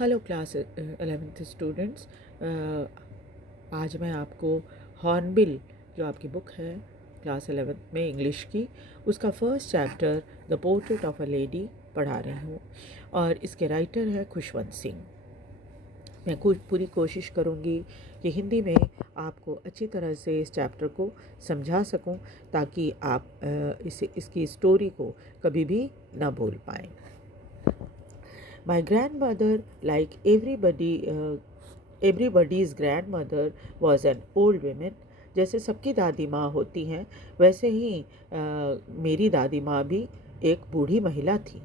Hello class 11th students. आज मैं आपको हॉर्नबिल जो आपकी बुक है क्लास 11th में इंग्लिश की, उसका first chapter the portrait of a lady पढ़ा रही हूँ और इसके राइटर है खुशवंत सिंह। मैं पूरी कोशिश करूँगी कि हिंदी में आपको अच्छी तरह से इस चैप्टर को समझा सकूँ ताकि आप इसकी स्टोरी को कभी भी ना भूल पाएँ। My grandmother, like everybody's grandmother, was an old woman. जैसे सबकी दादी माँ होती हैं वैसे ही मेरी दादी माँ भी एक बूढ़ी महिला थी।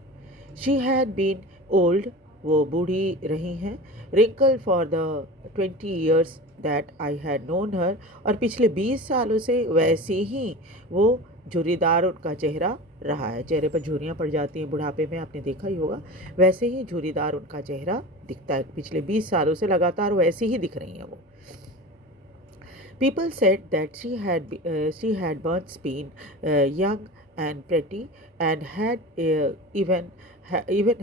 She had been old, वो बूढ़ी रही हैं, wrinkled for the 20 years that I had known her, और पिछले 20 सालों से वैसी ही वो झुर्रीदार उनका चेहरा रहा है। चेहरे पर झुर्रियाँ पड़ जाती हैं बुढ़ापे में, आपने देखा ही होगा, वैसे ही झुर्रीदार उनका चेहरा दिखता है। पिछले 20 सालों से लगातार वैसी ही दिख रही हैं वो। People said that she had once been young and pretty and had even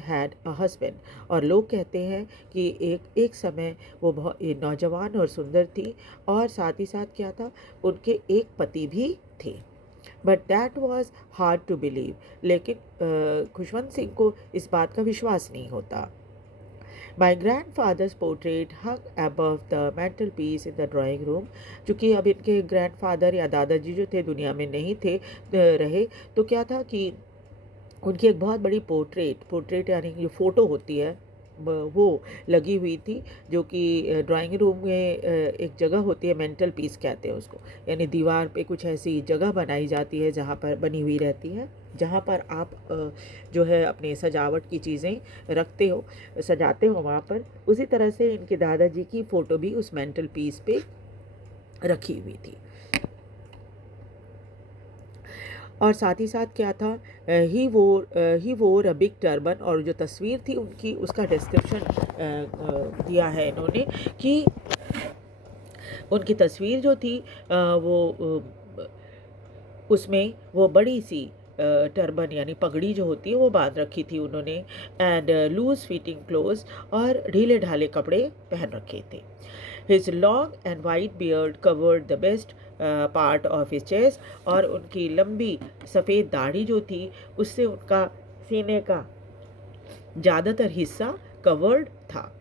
had a husband. और लोग कहते हैं कि एक समय वो बहुत नौजवान और सुंदर थी और साथ ही साथ क्या था, उनके एक पति भी थे। But that was hard to believe, लेकिन खुशवंत सिंह को इस बात का विश्वास नहीं होता। My grandfather's portrait hung above the mantelpiece in the drawing room. चूँकि अब इनके ग्रैंडफादर या दादाजी जो थे दुनिया में नहीं थे रहे, तो क्या था कि उनकी एक बहुत बड़ी पोर्ट्रेट यानी जो फ़ोटो होती है वो लगी हुई थी, जो कि ड्राइंग रूम में एक जगह होती है, मेंटल पीस कहते हैं उसको, यानी दीवार पे कुछ ऐसी जगह बनाई जाती है जहाँ पर बनी हुई रहती है, जहाँ पर आप जो है अपने सजावट की चीज़ें रखते हो, सजाते हो वहाँ पर। उसी तरह से इनके दादाजी की फ़ोटो भी उस मेंटल पीस पे रखी हुई थी। और साथ ही साथ क्या था, ही वोर अ बिग टर्बन, और जो तस्वीर थी उनकी उसका डिस्क्रिप्शन दिया है इन्होंने कि उनकी तस्वीर जो थी वो उसमें वो बड़ी सी टर्बन यानी पगड़ी जो होती है वो बांध रखी थी उन्होंने, एंड लूज फिटिंग क्लोज, और ढीले ढाले कपड़े पहन रखे थे। His long and white beard covered the best part of his chest, और उनकी लंबी सफ़ेद दाढ़ी जो थी उससे उनका सीने का ज़्यादातर हिस्सा कवर्ड था,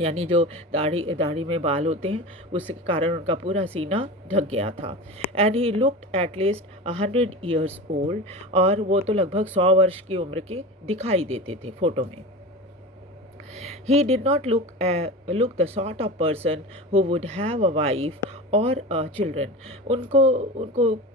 यानी जो दाढ़ी में बाल होते हैं उसके कारण उनका पूरा सीना ढक गया था। And he looked at least 100 years old, और वो तो लगभग 100 वर्ष की उम्र के दिखाई देते थे फ़ोटो में। He did not look the sort of person who would have a wife or children. उनको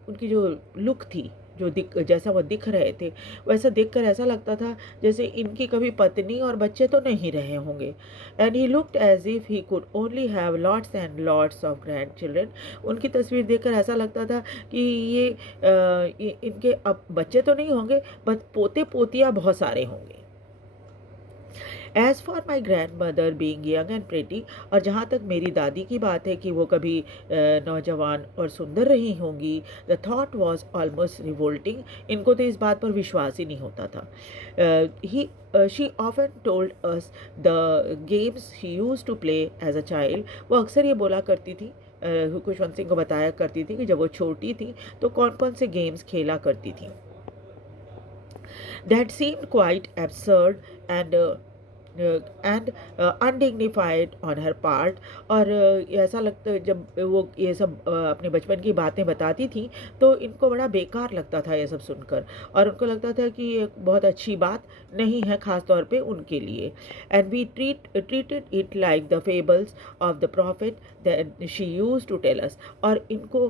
उनकी जो लुक थी, जैसा वो दिख रहे थे, वैसा देखकर ऐसा लगता था जैसे इनकी कभी पत्नी और बच्चे तो नहीं रहे होंगे। And he looked as if he could only have lots and lots of grandchildren. उनकी तस्वीर देखकर ऐसा लगता था कि इनके अब बच्चे तो नहीं होंगे, बस पोते पोतियाँ बहुत सारे होंगे। As for my grand mother being young and pretty, और जहाँ तक मेरी दादी की बात है कि वो कभी नौजवान और सुंदर रही होंगी, the thought was almost revolting, इनको तो इस बात पर विश्वास ही नहीं होता था। She often told us the games she used to play as a child, वो अक्सर ये बोला करती थी, खुशवंत सिंह को बताया करती थी कि जब वो छोटी थी तो कौन कौन से गेम्स खेला करती थी। That seemed quite absurd and undignified on her part, और ऐसा लगता जब वो ये सब अपने बचपन की बातें बताती थी तो इनको बड़ा बेकार लगता था ये सब सुनकर, और उनको लगता था कि ये बहुत अच्छी बात नहीं है, ख़ास तौर पे उनके लिए। And we treated it like the fables of the prophet that she used to tell us, और इनको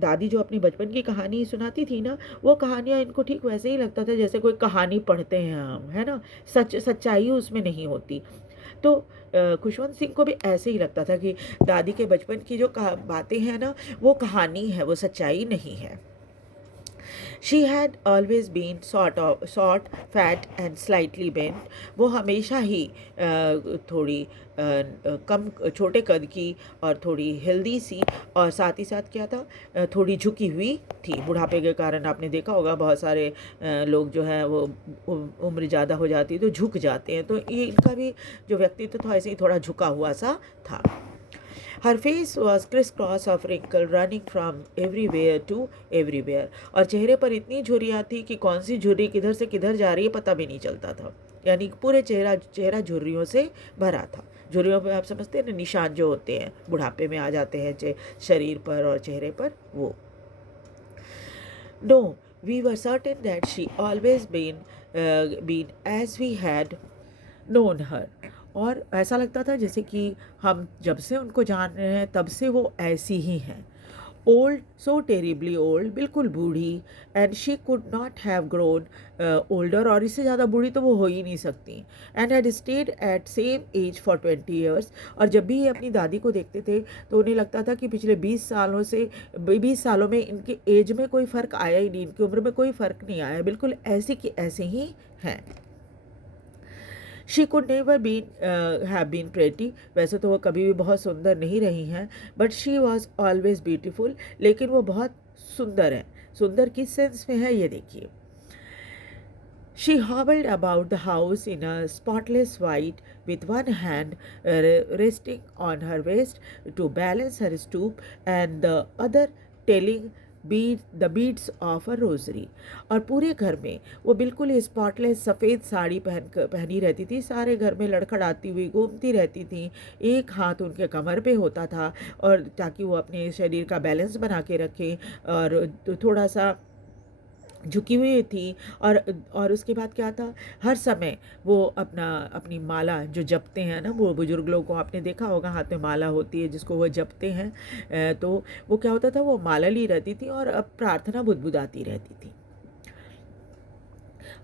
दादी जो अपनी बचपन की कहानी सुनाती थी ना, वो कहानियाँ इनको ठीक वैसे ही लगता था जैसे कोई कहानी पढ़ते हैं हम, है ना, सच्चाई उसमें नहीं होती। तो खुशवंत सिंह को भी ऐसे ही लगता था कि दादी के बचपन की जो बातें हैं ना, वो कहानी है, वो सच्चाई नहीं है। She had always been short fat and slightly bent. वो हमेशा ही थोड़ी कम छोटे कद की और थोड़ी हेल्दी सी, और साथ ही साथ क्या था, थोड़ी झुकी हुई थी। बुढ़ापे के कारण आपने देखा होगा बहुत सारे लोग जो है वो उम्र ज़्यादा हो जाती है तो झुक जाते हैं, तो ये इनका भी जो व्यक्तित्व था ऐसे ही थोड़ा झुका हुआ सा था। Her face was crisscross of wrinkle running from everywhere to everywhere। और चेहरे पर इतनी झुर्रियाँ थी कि कौन सी झुर्री किधर से किधर जा रही है पता भी नहीं चलता था। यानी पूरे चेहरा झुर्रियों से भरा था। झुर्रियों पे आप समझते हैं ना, निशान जो होते हैं बुढ़ापे में आ जाते हैं शरीर पर और चेहरे पर, वो। No, we were certain that she always been as we had known her। और ऐसा लगता था जैसे कि हम जब से उनको जान रहे हैं तब से वो ऐसी ही हैं। ओल्ड, सो टेरिबली ओल्ड, बिल्कुल बूढ़ी। And she could not have grown older, और इससे ज़्यादा बूढ़ी तो वो हो ही नहीं सकती। And had stayed at same age for 20 years. और जब भी ये अपनी दादी को देखते थे तो उन्हें लगता था कि पिछले 20 सालों में इनके एज में कोई फ़र्क आया ही नहीं, इनकी उम्र में कोई फ़र्क नहीं आया, बिल्कुल ऐसे की ऐसे ही हैं। She could never have been pretty. वैसे तो वो कभी भी बहुत सुंदर नहीं रही हैं, but she was always beautiful. लेकिन वो बहुत सुंदर है। सुंदर किस सेंस में है ये देखिए। She hobbled about the house in a spotless white, with one hand resting on her waist to balance her stoop, and the other telling the beads of a rosary। और पूरे घर में वो बिल्कुल ही स्पॉटलेस सफ़ेद साड़ी पहनी रहती थी, सारे घर में लड़खड़ाती हुई घूमती रहती थी। एक हाथ उनके कमर पे होता था, और ताकि वो अपने शरीर का बैलेंस बना के रखें, और थोड़ा सा झुकी हुई थी। और उसके बाद क्या था, हर समय वो अपनी माला जो जपते हैं ना, वो बुजुर्ग लोगों को आपने देखा होगा हाथ में माला होती है जिसको वो जपते हैं, तो वो क्या होता था, वो माला ली रहती थी और अब प्रार्थना बुदबुदाती रहती थी।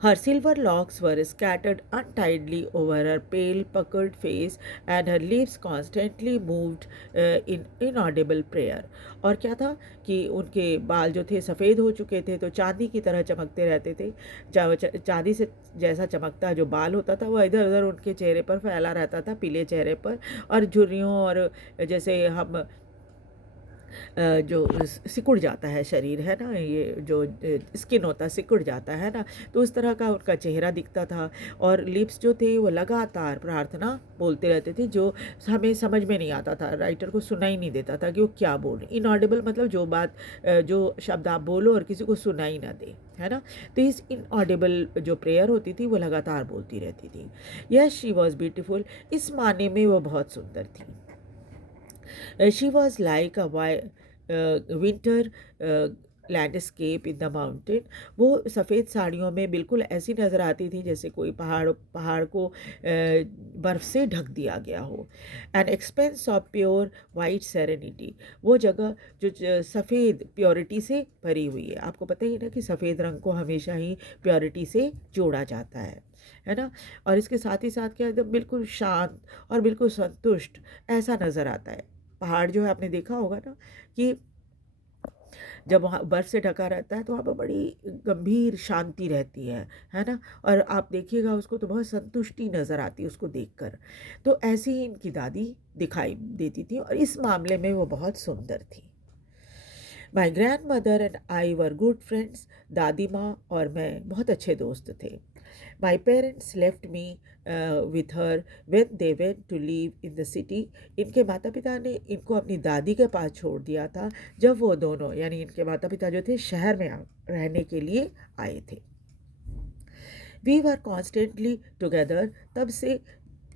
Her silver locks were scattered untidily over her pale, puckered face, and her lips constantly moved in inaudible prayer। और क्या था कि उनके बाल जो थे सफ़ेद हो चुके थे, तो चांदी की तरह चमकते रहते थे। चांदी से जैसा चमकता जो बाल होता था वो इधर उधर उनके चेहरे पर फैला रहता था, पीले चेहरे पर। और झुर्रियों, और जैसे हम जो सिकुड़ जाता है शरीर है ना, ये जो स्किन होता है सिकुड़ जाता है ना, तो उस तरह का उनका चेहरा दिखता था। और लिप्स जो थे वो लगातार प्रार्थना बोलते रहते थे, जो हमें समझ में नहीं आता था, राइटर को सुना ही नहीं देता था कि वो क्या बोल रहे। इनऑडिबल मतलब जो बात जो शब्द आप बोलो और किसी को सुनाई ना दे, है ना। तो इस इनऑडिबल जो प्रेयर होती थी वो लगातार बोलती रहती थी। यस, शी वॉज ब्यूटीफुल, इस माने में वो बहुत सुंदर थी। She was like a winter landscape in the mountain. वो सफ़ेद साड़ियों में बिल्कुल ऐसी नज़र आती थी जैसे कोई पहाड़ को बर्फ़ से ढक दिया गया हो। An expense of pure white serenity, वो जगह जो सफ़ेद प्योरिटी से भरी हुई है। आपको पता ही ना कि सफ़ेद रंग को हमेशा ही प्योरिटी से जोड़ा जाता है ना। और इसके साथ ही साथ क्या, एकदम बिल्कुल शांत और बिल्कुल संतुष्ट ऐसा नज़र आता है। पहाड़ जो है आपने देखा होगा ना कि जब वहाँ बर्फ़ से ढका रहता है तो वहाँ पर बड़ी गंभीर शांति रहती है ना। और आप देखिएगा उसको तो बहुत संतुष्टि नज़र आती है उसको देखकर। तो ऐसे ही इनकी दादी दिखाई देती थी, और इस मामले में वो बहुत सुंदर थी। My grandmother and I were good friends. दादी माँ और मैं बहुत अच्छे दोस्त थे। My parents left me with her when they went to live in the city. इनके माता पिता ने इनको अपनी दादी के पास छोड़ दिया था जब वो दोनों, यानी इनके माता पिता जो थे, शहर में रहने के लिए आए थे। वी वर कॉन्स्टेंटली टुगेदर, तब से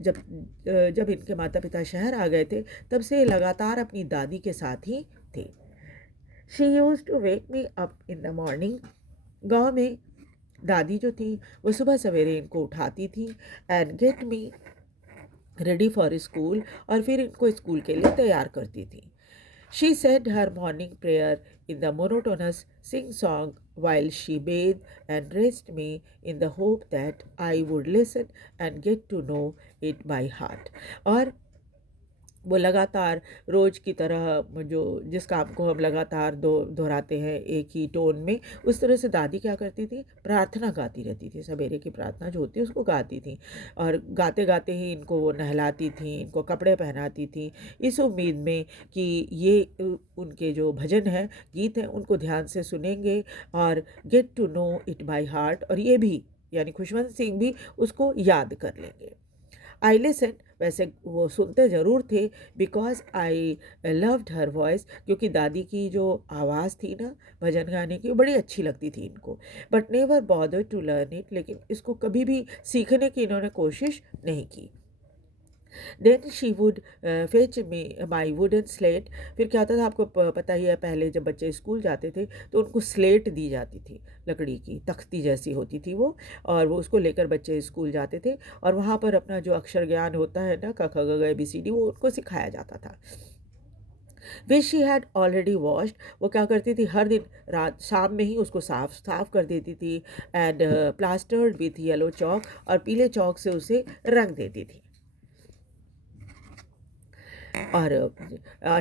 जब इनके माता पिता शहर आ गए थे तब से लगातार अपनी दादी के साथ ही थे। She used to wake me up in the morning. गाँव में दादी जो थी वो सुबह सवेरे इनको उठाती थी, and get me ready for school, और फिर इनको स्कूल के लिए तैयार करती थी। She said her morning prayer in the monotonous sing song while she bathed and dressed me in the hope that I would listen and get to know it by heart। और वो लगातार रोज़ की तरह जो जिस काम को हम लगातार दोहराते हैं एक ही टोन में, उस तरह से दादी क्या करती थी, प्रार्थना गाती रहती थी। सवेरे की प्रार्थना जो होती है उसको गाती थी, और गाते-गाते ही इनको वो नहलाती थी, इनको कपड़े पहनाती थी, इस उम्मीद में कि ये उनके जो भजन हैं, गीत हैं, उनको ध्यान से सुनेंगे और get to know it by heart, और ये भी यानी खुशवंत सिंह भी उसको याद कर लेंगे। आई लिसन, वैसे वो सुनते ज़रूर थे, because I loved her voice, क्योंकि दादी की जो आवाज़ थी ना भजन गाने की, वो बड़ी अच्छी लगती थी इनको। But never bother to learn it, लेकिन इसको कभी भी सीखने की इन्होंने कोशिश नहीं की। Then she would fetch me my wooden slate. फिर क्या होता था, आपको पता ही है, पहले जब बच्चे स्कूल जाते थे तो उनको स्लेट दी जाती थी, लकड़ी की तख्ती जैसी होती थी वो, और वो उसको लेकर बच्चे स्कूल जाते थे, और वहाँ पर अपना जो अक्षर ज्ञान होता है ना, क ख ग घ ABCD, वो उनको सिखाया जाता था। Which she had already washed, वो क्या करती थी, हर दिन रात शाम में ही उसको साफ साफ कर देती थी, एंड प्लास्टर्ड विथ येलो चौक, और पीले चौक से उसे रंग देती थी। और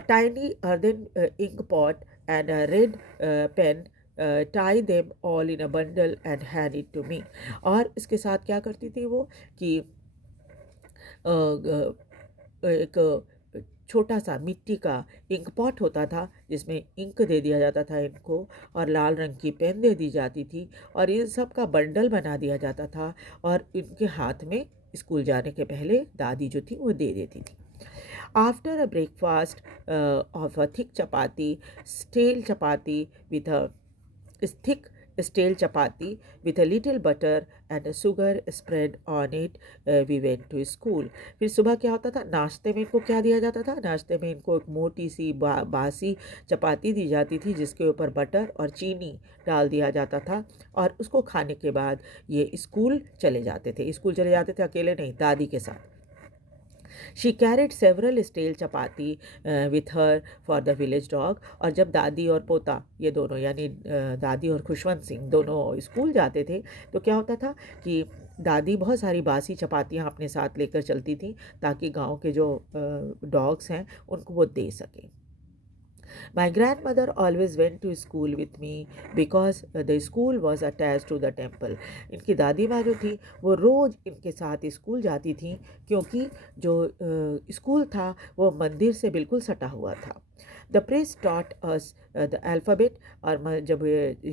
tiny earthen ink pot and a red pen, tie them all in a bundle and hand it to me। और इसके साथ क्या करती थी वो कि एक छोटा सा मिट्टी का इंक पॉट होता था, जिसमें इंक दे दिया जाता था इनको, और लाल रंग की पेन दे दी जाती थी, और इन सब का बंडल बना दिया जाता था, और इनके हाथ में स्कूल जाने के पहले दादी जो थी वो दे देती थी। After a breakfast of a thick chapati, stale chapati with a thick stale chapati with a little butter and a sugar spread on it, we went to school। फिर सुबह क्या होता था, नाश्ते में इनको क्या दिया जाता था, नाश्ते में इनको एक मोटी सी बासी चपाती दी जाती थी, जिसके ऊपर बटर और चीनी डाल दिया जाता था, और उसको खाने के बाद ये स्कूल चले जाते थे। स्कूल चले जाते थे अकेले नहीं, दादी के साथ। She carried several steel chapati with her for the village dog. और जब दादी और पोता, ये दोनों यानी दादी और खुशवंत सिंह दोनों स्कूल जाते थे, तो क्या होता था कि दादी बहुत सारी बासी चपातियाँ अपने साथ लेकर चलती थी, ताकि गांव के जो डॉग्स हैं उनको वो दे सकें। My grandmother always went to school with me because the school was attached to the temple। इनकी दादी माँ जो थी वो रोज़ इनके साथ स्कूल जाती थी, क्योंकि जो स्कूल था वो मंदिर से बिल्कुल सटा हुआ था। The priest taught us the alphabet, और जब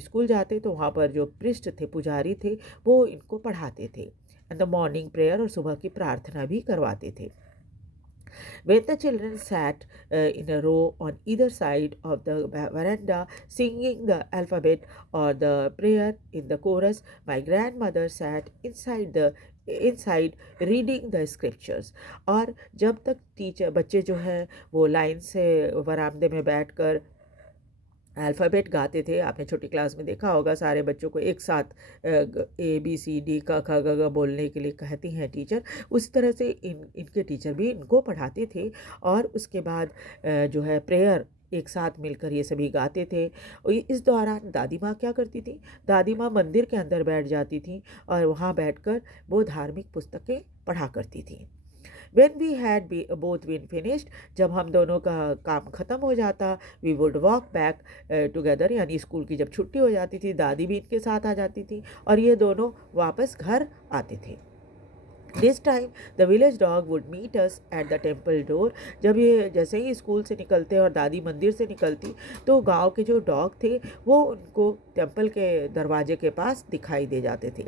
स्कूल जाते तो वहाँ पर जो priest थे, पुजारी थे, वो इनको पढ़ाते थे, एंड द मॉर्निंग प्रेयर, और सुबह की प्रार्थना भी करवाते थे। When the children sat in a row on either side of the veranda, singing the alphabet or the prayer in the chorus, my grandmother sat inside reading the scriptures। और जब तक टीचर बच्चे जो हैं वो लाइन से वरामदे में बैठकर अल्फ़ाबेट गाते थे, आपने छोटी क्लास में देखा होगा, सारे बच्चों को एक साथ ABCD क ख ग घ बोलने के लिए कहती हैं टीचर। उस तरह से इनके टीचर भी इनको पढ़ाते थे, और उसके बाद जो है प्रेयर एक साथ मिलकर ये सभी गाते थे। और इस दौरान दादी माँ क्या करती थी, दादी माँ मंदिर के अंदर बैठ जाती थी, और वहाँ बैठकर वो धार्मिक पुस्तकें पढ़ा करती थी। When we had both been finished, जब हम दोनों का काम ख़त्म हो जाता, we would walk back together, यानी स्कूल की जब छुट्टी हो जाती थी, दादी भी इनके साथ आ जाती थी, और ये दोनों वापस घर आते थे। This time the village dog would meet us at the temple door। जब ये जैसे ही स्कूल से निकलते और दादी मंदिर से निकलती, तो गांव के जो डॉग थे वो उनको टेम्पल के दरवाजे के पास दिखाई दे जाते थे।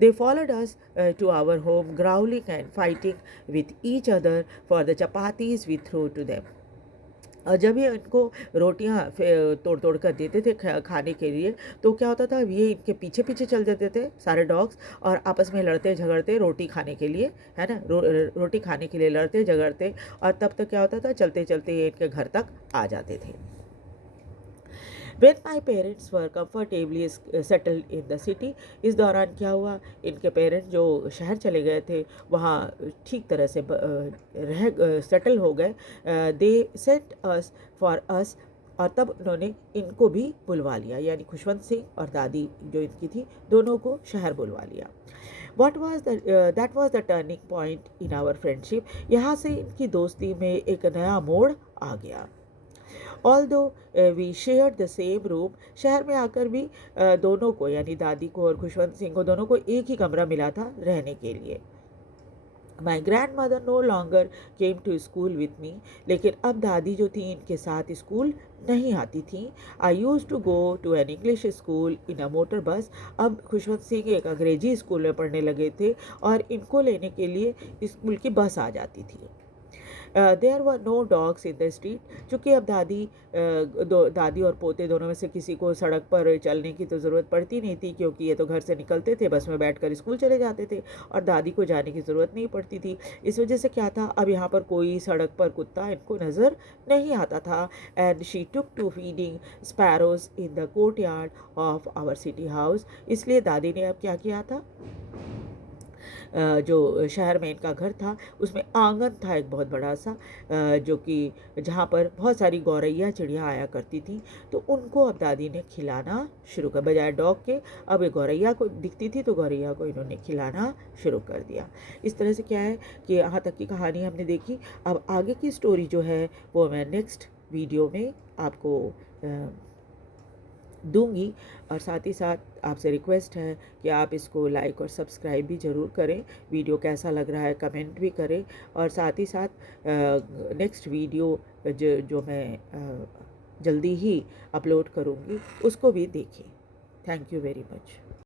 They followed us to our home, growling and fighting with each other for the chapatis we threw to them। और जब ये इनको रोटियां तोड़ तोड़ कर देते थे खाने के लिए, तो क्या होता था, ये इनके पीछे पीछे चल जाते थे सारे डॉग्स, और आपस में लड़ते झगड़ते रोटी खाने के लिए, है ना, रोटी खाने के लिए लड़ते झगड़ते, और तब तक क्या होता था, चलते चलते ये इनके घर तक आ जाते थे। When my parents were comfortably settled in the city, इस दौरान क्या हुआ, इनके पेरेंट्स जो शहर चले गए थे, वहाँ ठीक तरह से सेटल हो गए। They sent us for us, और तब उन्होंने इनको भी बुलवा लिया, यानी खुशवंत सिंह और दादी जो इनकी थी, दोनों को शहर बुलवा लिया। That was the turning point in our friendship. यहाँ से इनकी दोस्ती में एक नया मोड़ आ गया। Although we share the same room, शहर में आकर भी दोनों को यानी दादी को और खुशवंत सिंह को दोनों को एक ही कमरा मिला था रहने के लिए। My grandmother no longer came to school with me, लेकिन अब दादी जो थी इनके साथ स्कूल नहीं आती थी। I use to go to an English school in a motor bus. अब खुशवंत सिंह एक अंग्रेजी स्कूल में पढ़ने लगे थे और इनको लेने के लिए स्कूल की बस आ जाती थी। There were no dogs in the street, चूँकि अब दादी और पोते दोनों में से किसी को सड़क पर चलने की तो ज़रूरत पड़ती नहीं थी, क्योंकि ये तो घर से निकलते थे, बस में बैठकर स्कूल चले जाते थे और दादी को जाने की ज़रूरत नहीं पड़ती थी। इस वजह से क्या था, अब यहाँ पर कोई सड़क पर कुत्ता इनको नज़र नहीं आता था। And she took to feeding sparrows in the courtyard of our city house, इसलिए दादी ने अब क्या किया था, जो शहर में इनका घर था उसमें आंगन था एक बहुत बड़ा सा, जो कि जहाँ पर बहुत सारी गौरैया चिड़िया आया करती थी, तो उनको अब दादी ने खिलाना शुरू कर, बजाय डॉग के अब एक गौरैया को दिखती थी तो गौरैया को इन्होंने खिलाना शुरू कर दिया। इस तरह से क्या है कि यहाँ तक की कहानी हमने देखी। अब आगे की स्टोरी जो है वो मैं नेक्स्ट वीडियो में आपको दूंगी। और साथ ही साथ आपसे रिक्वेस्ट है कि आप इसको लाइक और सब्सक्राइब भी ज़रूर करें। वीडियो कैसा लग रहा है कमेंट भी करें, और साथ ही साथ नेक्स्ट वीडियो जो मैं जल्दी ही अपलोड करूंगी उसको भी देखें। Thank you very much.